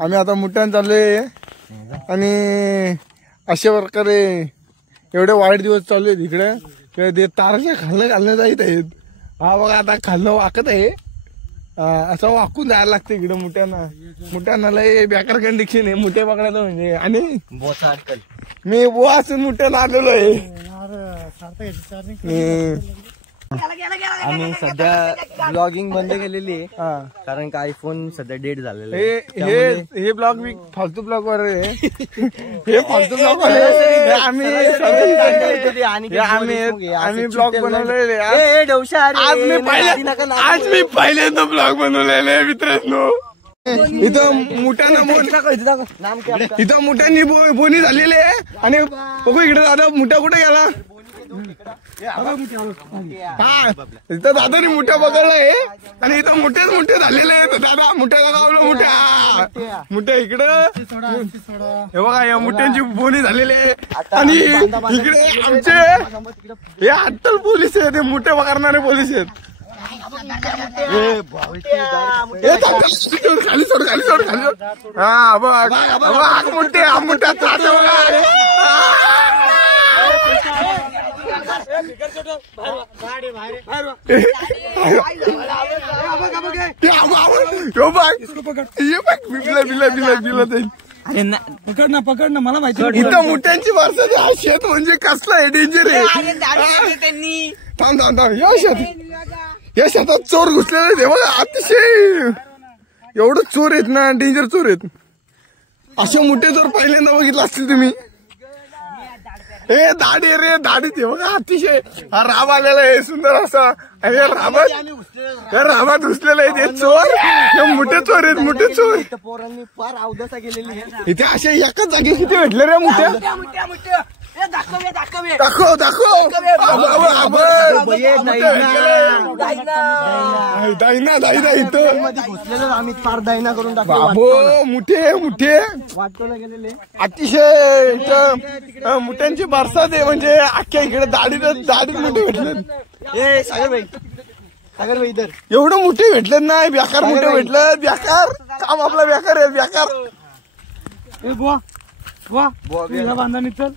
आम्ही आता मुठ्यान चाललोय आणि अशा प्रकारे एवढे वाईट दिवस चालू आहेत इकडे ते ताराच्या खालनं घालण्यात जात आहेत. हा बघा आता खालनं वाकत आहे, असं वाकून जायला लागतं इकडे मुठ्यांना लय बेकार कंडिशन आहे मुठे पकडायचं म्हणजे. आणि मी बुवा असून मुठ्याला आलेलो आहे. आम्ही सध्या ब्लॉगिंग बंद केलेली आहे कारण का आयफोन सध्या डेट झालेला आहे. हे ब्लॉग मी फालतू ब्लॉग वर आहे. हे फालतू ब्लॉग वर आम्ही ब्लॉग बनवलेले. आज मी पहिल्यांदा ब्लॉग बनवलेले आहे मित्रांनो. इथं मुठ्यांनी बोनी झालेली आहे. आणि बघू इकडे दादा मुठा कुठे गेला. हा इथं दादानी मुठ्या पकडलाय आणि इथं मोठे झालेले आहेत. दादा मुठ्याला गावलं मुठ्या इकडं हे बघा या मुठ्यांची बोनी झालेली आहे. आणि इकडे आमचे हे अट्टल पोलीस आहेत, ते मुठे पकडणारे पोलीस आहेत. खाली सोड. हा बघ मुठ्या पकड ना मला माहिती. इथं मुठ्यांची वर्षाची हा शेत म्हणजे कसलं आहे, डेंजर आहे. थांब या शेतात चोर घुसलेले आहेत. बघा अतिशय एवढं चोर आहेत ना, डेंजर चोर आहेत. असे मोठे चोर पहिल्यांदा बघितलं असतील तुम्ही. दाढी रे दाढी ते बघा अतिशय हा राब आलेला आहे सुंदर असा. आणि राबात घुसलेला आहे ते चोर. हे मोठे चोर आहेत, मोठे चोर. पोरांनी फार अवदसा केलेली आहे. इथे अशा एकाच जागी किती भेटले रे मुठ्या. दाखव दाईना इथं आम्ही फार दाईना करून बाबो मुठे वाटकोला गेलेले. अतिशय इथं मुठ्यांची बरसात आहे म्हणजे अख्ख्या इकडे दाढीत मुठे भेटले. सागर भाई इधर एवढं मोठे भेटले नाही. बेकार मोठे भेटलं. बेकार काम आपला बेकार आहे. बेकार बांधणी चल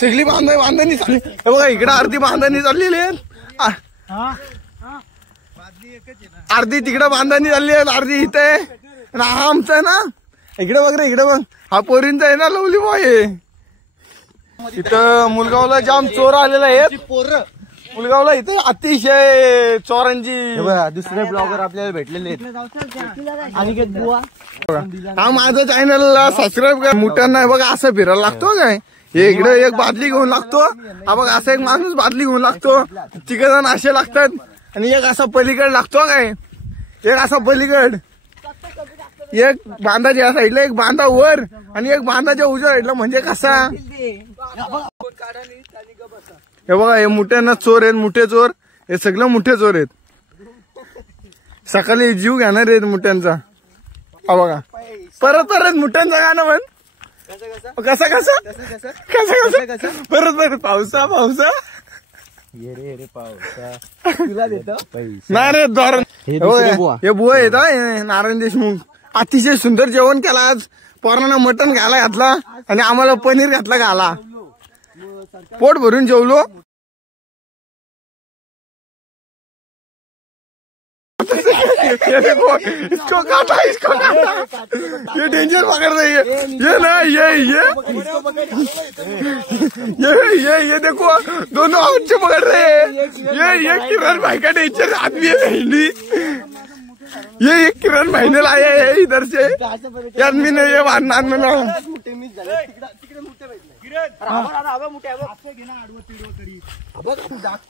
सगळी बांधणी चालली. हे बघा इकडे अर्धी बांधणी चाललेली आहे, अर्धी तिकडे बांधणी चालली आहे, अर्धी इथे. हा आमचा आहे ना. इकडे बघ रे, इकडे बघ. हा पोरींचा आहे ना, लवली बॉय. इथं मुलगावला जाम चोर आलेला आहे. मुलगावला इथे अतिशय चोरांची. दुसरे ब्लॉगर आपल्याला भेटलेले आहेत. आणि हा माझं चॅनलला सबस्क्राईब करा. मुठ्यांना बघा असं फिरायला लागतो काय. हे इकडे एक बादली घेऊन लागतो. हा बघ असा एक माणूस बादली घेऊन लागतो. तिघ जण असे लागतात आणि एक असा पलीकड लागतो काय. एक असा पलीकड, एक बांधाच्या साईडला, एक बांधा वर आणि एक बांधाच्या उजव्या साईडला. म्हणजे कसा हे बघा हे मुठ्यांना चोर आहेत. मोठे चोर हे सगळं मोठे चोर आहेत. सकाळी जीव घेणार आहेत मुठ्यांचा. हा बघा परत मुठ्यांचं गाणं म्हण. कसं परत पावसा तुला देतो नाही रे द्वार. हे बुवा येत नारायण देशमुख. अतिशय सुंदर जेवण केलं आज. पोरांना मटण घाला घातला आणि आम्हाला पनीर घातला घाला. पोट भरून जेवलो. इसको काटा ये डेंजर पकड़ रही है. ये ना ये देखो दोनों हाथ से पकड़ रहे हैं. ये किरण भाई का डेंजर आदमी है. ये किरण भाई ने लाया है इधर से. आदमी ने ये नान में ना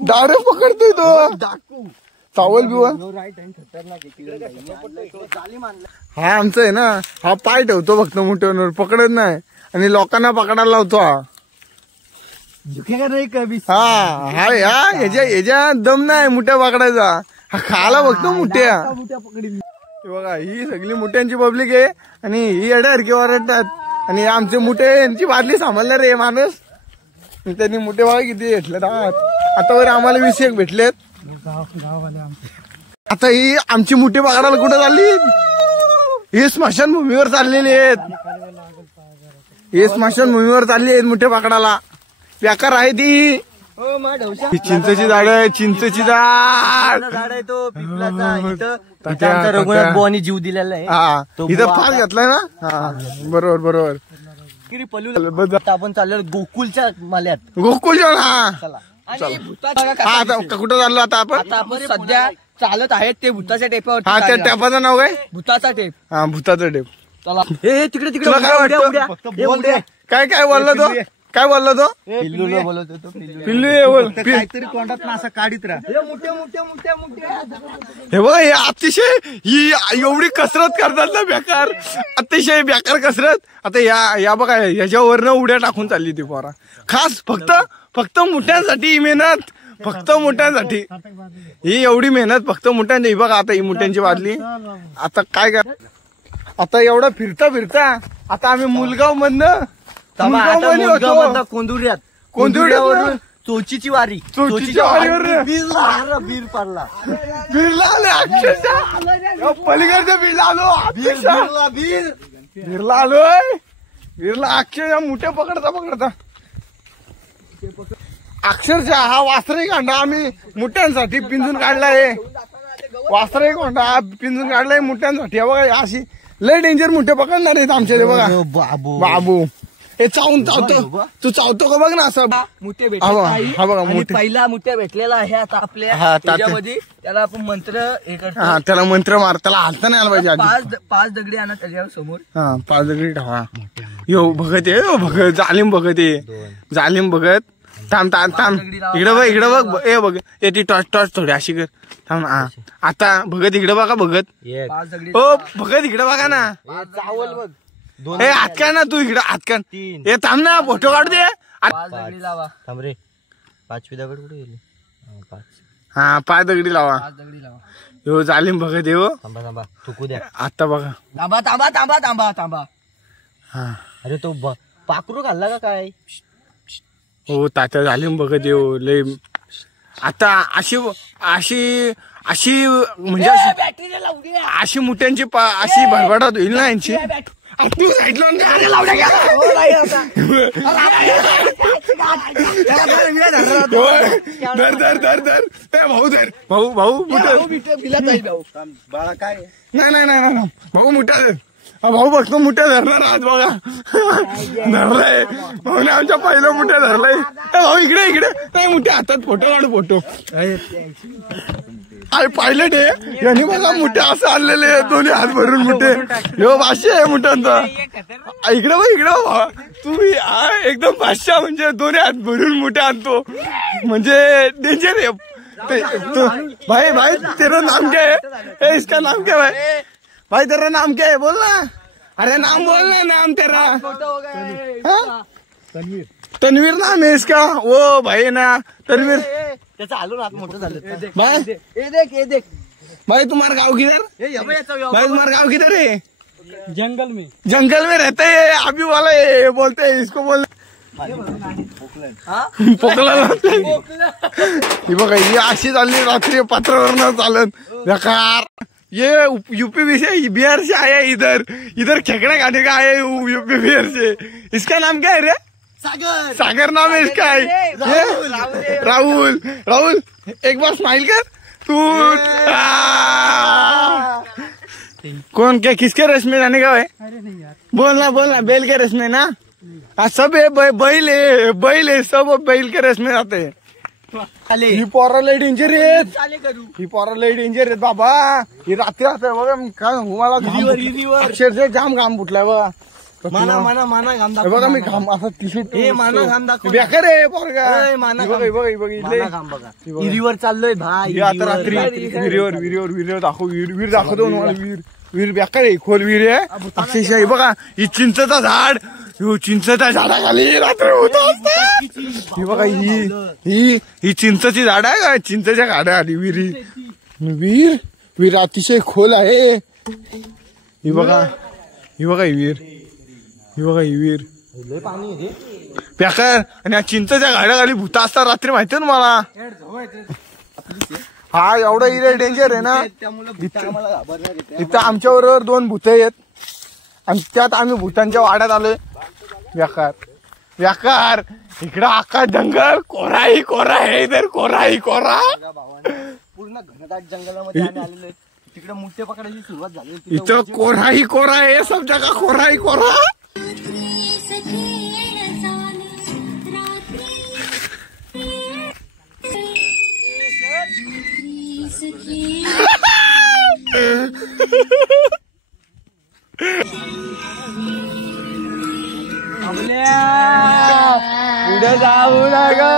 डायरेक्ट पकडतोय तो चावल बिवल. हा आमचं आहे ना. हा पाय ठेवतो फक्त मुठ्यांवर, पकडत नाही. आणि लोकांना पकडायला लावतो. हा ह्याच्या दम नाही मुठ्या पकडायचा. हा खाला बघतो मुठ्या. बघा ही सगळी मुठ्यांची पब्लिक आहे आणि ही अडरकी ओरडतात. आणि आमचे मुठे यांची बादली सांभाळणार रे माणूस. त्यांनी मुठे बघा किती भेटलेत. आतावर आम्हाला 20 एक भेटलेत. गाववाले आमचे आता ही आमची मोठी पकडायला कुठे चालली? हे स्मशानभूमीवर चाललेले आहेत. हे स्मशानभूमीवर चालली आहेत मोठे पकडाला. बेकार आहे ती. ही चिंचेची झाड आहे. चिंचेची झाड आहे तो पिपलाचा. इथं आमचा रघुनाथ बुवांनी जीव दिलेला आहे. हा इथं फार घेतलाय ना. हा बरोबर बरोबर. आता आपण चाललो गोकुलच्या माल्यात. गोकुलच्या हा चला. आता कुठं चाललो आता आपण? आता आपण सध्या चालत आहेत ते भूताच्या टेपावर. हा त्या टेपाचं नाव काय? भूताचा टेप. हा भूताचा टेप. चला हे तिकडे तिकडे तुला काय वाटतं? काय काय बोलला तो? काय बोलला तो? पिल्लूला बोलत होतो. पिल्लू ये बोल. काहीतरी तोंडात ना असं काढीत राहा. हे बघ हे अतिशय ही एवढी कसरत करतात ना बेकार. अतिशय बेकार कसरत. आता या बघा याच्यावरनं उड्या टाकून चालली ती पोरा. खास फक्त मोठ्यांसाठी ही मेहनत. फक्त मोठ्यांसाठी ही एवढी मेहनत फक्त मोठ्यांची. बघा आता ही मोठ्यांची बादली. आता काय कर आता एवढं फिरता आता आम्ही मुलगाव मधनं कोंदुर्यावरून चोचीची वारी. चोचीच्या वारीवर बीर पडला. बीरला आलो अक्षरशः. पलीकडच्या बीरला आलो. बीरला आलोय. बीरला अक्षरशः मोठ्या पकडता अक्षरशः हा वासरे कांडा आम्ही मुठ्यांसाठी पिंजून काढलाय. वासरे कांडा पिंजून काढलाय मुठ्यांसाठी. बघा अशी लय डेंजर मुठे पकडणार आहेत आमच्या. बघा बाबू हे चावतो. तू चावतो का बघ ना असं. मुठे हा बघा मोठे. पहिला मुठ्या भेटलेला आहे आता आपल्या त्याच्यामध्ये. त्याला आपण मंत्र हे करतो. हा त्याला मंत्र मार. त्याला हालता नाही आला पाहिजे. पाच दगडी आणा त्याच्या समोर. हा 5 दगडी ठेवा. यो भगत ये भगत. जालिम भगत ये. जालिम भगत. थांब इकडे बघ. ए बघ ती टॉर्च थोडी अशी कर. थांब. हा आता भगत इकडे बघा. भगत ओ भगत इकडे बघा ना. चावल बघ. ए हातकान ना तू इकडे. हातकान हे थांब ना. फोटो काढ दे. 5 दगडी लावा. थांब रे. 5वी दगड कुठे गेली? 5. हा 5 दगडी लावा. 5 दगडी लावा. यो जालिम भगत ये. थांबा थुकू द्या. आता बघा. थांबा. हा अरे तो पाखरू घालला का काय? हो तात्या जालिम बघत येऊ लय. आता अशी म्हणजे अशी मुठ्यांची अशी भरभराट होईल ना यांची. तू साईडला भाऊ नाही भाऊ मोठा. भाऊ बघतो मुठ्या धरणार आज. बघा धरलाय भाऊने आमच्या पहिलं मुठ्या धरलाय. भाऊ इकडे नाही मुठ्या हातात. फोटो काढू. फोटो अरे पायलट आहे यांनी बघा मुठ्या असं आणलेले. दोन्ही हात भरून मुठे. हो भाष्य आहे मुठ्यांचा. इकडे बघ तू एकदम भाष्य म्हणजे दोन्ही हात भरून मुठ्या आणतो म्हणजे डेंजर आहे. भाई तेरा नाम क्या है? इसका नाम क्या है भाई? तेरा नाम क्या है बोल ना. अरे नाम बोल ना. नाम तेरा तन्वीर नाम है इसका. वो भाई ना तन्वीर. त्याचा आलो हात मोठं झालं. भाई देख भाई तुम्हारा गाँव किधर? भाई तुम्हारा गाँव किधर है? जंगल में रहते है. अभी वाला है बोलते है इसको. बोल पोकला. ही बघा ही अशी चालली रात्री पत्रावर चालत बेकार. ये यूपी से बिहार से आया. इधर खेकड़ा खाने का आया यूपी बिहार से. इसका नाम क्या है रे? सागर नाम है इसका. राहुल एक बार स्माइल कर तू. कौन क्या किसके रस में जाने का है? बोलना बैल के रस में ना. सब है बैल है सब बैल के रस में आते हैं. ही पोरा लय डेंजर आहेत बाबा. ही रात्री राहते बघा. काय मला अक्षरशः जाम घाम फुटलाय बघा. माना घाम बघा मी घाम असा टी-शर्ट घाम दाखव. बेकार आहे पोरगा. बघा विहिरीवर चाललोय भाई. आता रात्री विहिरीवर दाखवतो विहीर बेकार आहे. खोल विहीर आहे अक्षरशः. बघा ही चिंचेचा झाड. चिंचेच्या झाडाखाली रात्र होत असतात. ही बघा ही चिंचेची झाड आहे का? चिंचेच्या गाड्या आली विहीर अतिशय खोल आहे. ही बघा ही विहीर बेकार. आणि चिंचेच्या गाड्या खाली भूत असतात रात्री. माहितीये ना मला. हा एवढा एरिया डेंजर आहे ना. त्यामुळे आम्हाला घाबरणार येते. इथं आमच्या बरोबर 2 भूत आहेत आणि त्यात आम्ही भूतांच्या वाड्यात आलोय. व्याकार इकडं आकाश जंगल कोराही कोरा आहे. इधर कोराही कोरा. पूर्ण घनदाट जंगलामध्ये आम्ही आलेलो. तिकडे मुठे पकडायची सुरुवात झाली. इथं कोराही कोरा आहे. सब जगा कोराही कोरा. पुढे जाऊ नका.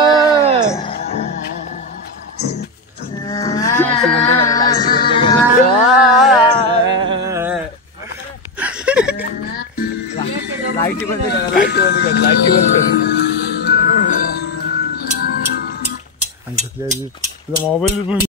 लाईटी बंद करा. लाईटी बंद कर. लाईटी बंद कर. मोबाईल